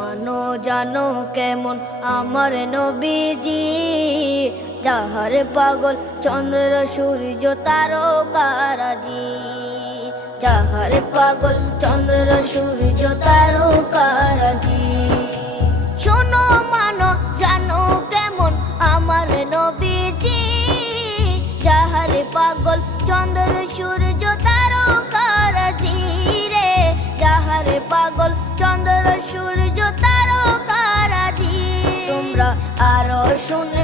মানো জানো কেমন আমার নবীজি, যাহার পাগল চন্দ্র সূর্য তারকারাজি, যাহার পাগল চন্দ্র সূর্য তারকারাজি। শোনো মানো জানো কেমন আমার নবীজি, যাহার পাগল চন্দ্র সূর্য তারকারাজি রে, যাহার পাগল চন্দ্র সূর্য তারকারাজি। তোমরা আরো শুনে